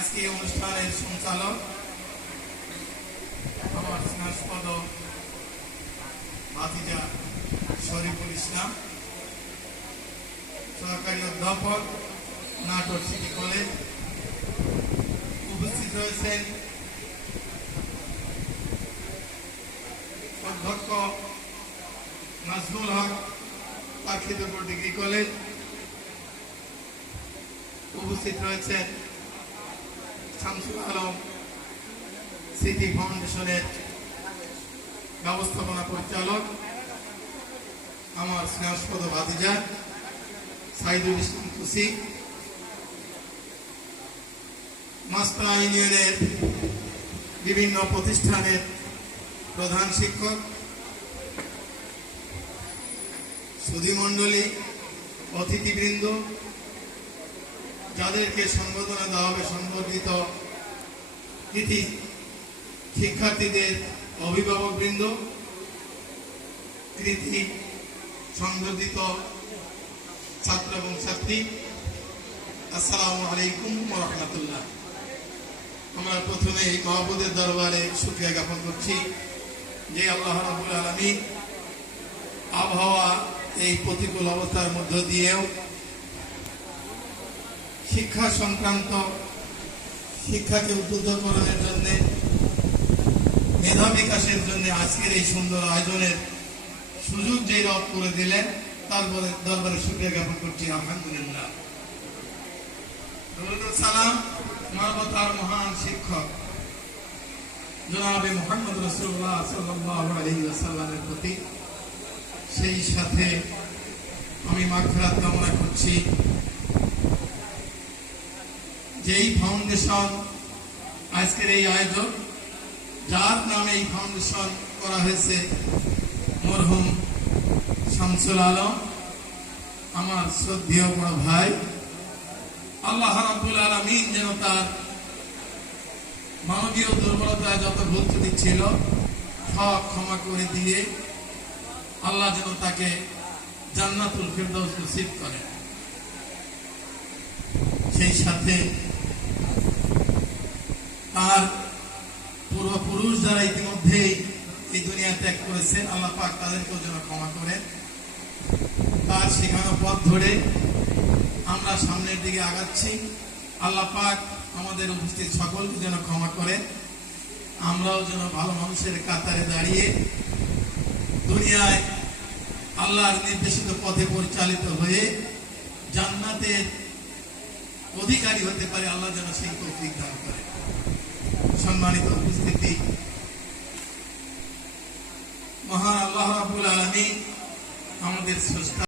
আজকে অনুষ্ঠানের সঞ্চালক আমার স্নাস্পদ ভাতিজা শরীফুল ইসলাম, সহকারী অধ্যাপক নাটোর সিটি কলেজ উপস্থিত রয়েছেন। অধ্যক্ষ নাজমুল হক পাখিদপুর ডিগ্রি কলেজ উপস্থিত রয়েছেন। শামসুল আলম স্মৃতি ফাউন্ডেশনের ব্যবস্থাপনা পরিচালক, আমার স্নেহাস্পদ ভাতিজা, সাইদুল ইসলাম কুসি মাস্তা ইউনিয়নের বিভিন্ন প্রতিষ্ঠানের প্রধান শিক্ষক, সুধীমণ্ডলী অতিথিবৃন্দ যাদেরকে সংবর্ধনা দেওয়া হবে, সংবর্ধিত কৃতি শিক্ষার্থীদের অভিভাবকবৃন্দ কৃতি সংবর্ধিত ছাত্র এবং ছাত্রী, আসসালামু আলাইকুম রহমতুল্লাহ। আমরা প্রথমে এই মহাবুদের দরবারে সুক্রিয়া জ্ঞাপন করছি যে আল্লাহ রাবুল আলমী আবহাওয়া এই প্রতিকূল অবস্থার মধ্য দিয়েও শিক্ষা সংক্রান্ত শিক্ষাকে উদ্বুদ্ধকরণের জন্য, মেধা বিকাশের জন্য আজকের এই সুন্দর আয়োজনের সুযোগ যে রব করে দিলেন তারপরে দরবারে সুক্রিয়া জ্ঞাপন করছি, আলহামদুলিল্লাহ। মহান সেই সাথে আমি মাগফিরাত কামনা করছি। যেই ফাউন্ডেশন আজকের এই আয়োজন, যার নামে এই ফাউন্ডেশন করা হয়েছে মরহুম শামসুল আলম, আমার শ্রদ্ধেয় বড় ভাই। আল্লাহ রাব্বুল আলমিন যেন তার মানবীয় দুর্বলতায় যত ভুল ছিল, সব ক্ষমা করে দিয়ে আল্লাহ যেন তাকে জান্নাতুল ফিরদৌস নসিব করে সেই সাথে তার পূর্বপুরুষ যারা ইতিমধ্যে এই দুনিয়া ত্যাগ করেছে আল্লাহ পাক তাদেরকেও যেন ক্ষমা করেন। তার শেখানো পথ ধরে আমরা সামনের দিকে আগাচ্ছি। আল্লাহ পাক আমাদের উপস্থিত সকলকে যেন ক্ষমা করেন। আমরাও যেন ভালো মানুষের কাতারে দাঁড়িয়ে দুনিয়ায় আল্লাহর নির্দেশিত পথে পরিচালিত হয়ে জান্নাতের অধিকারী হতে পারে, আল্লাহ যেন সেই তৌফিক দান করে সম্মানিত উপস্থিতি। মহান আল্লাহ রাবুল আলমী আমাদের স্রষ্টা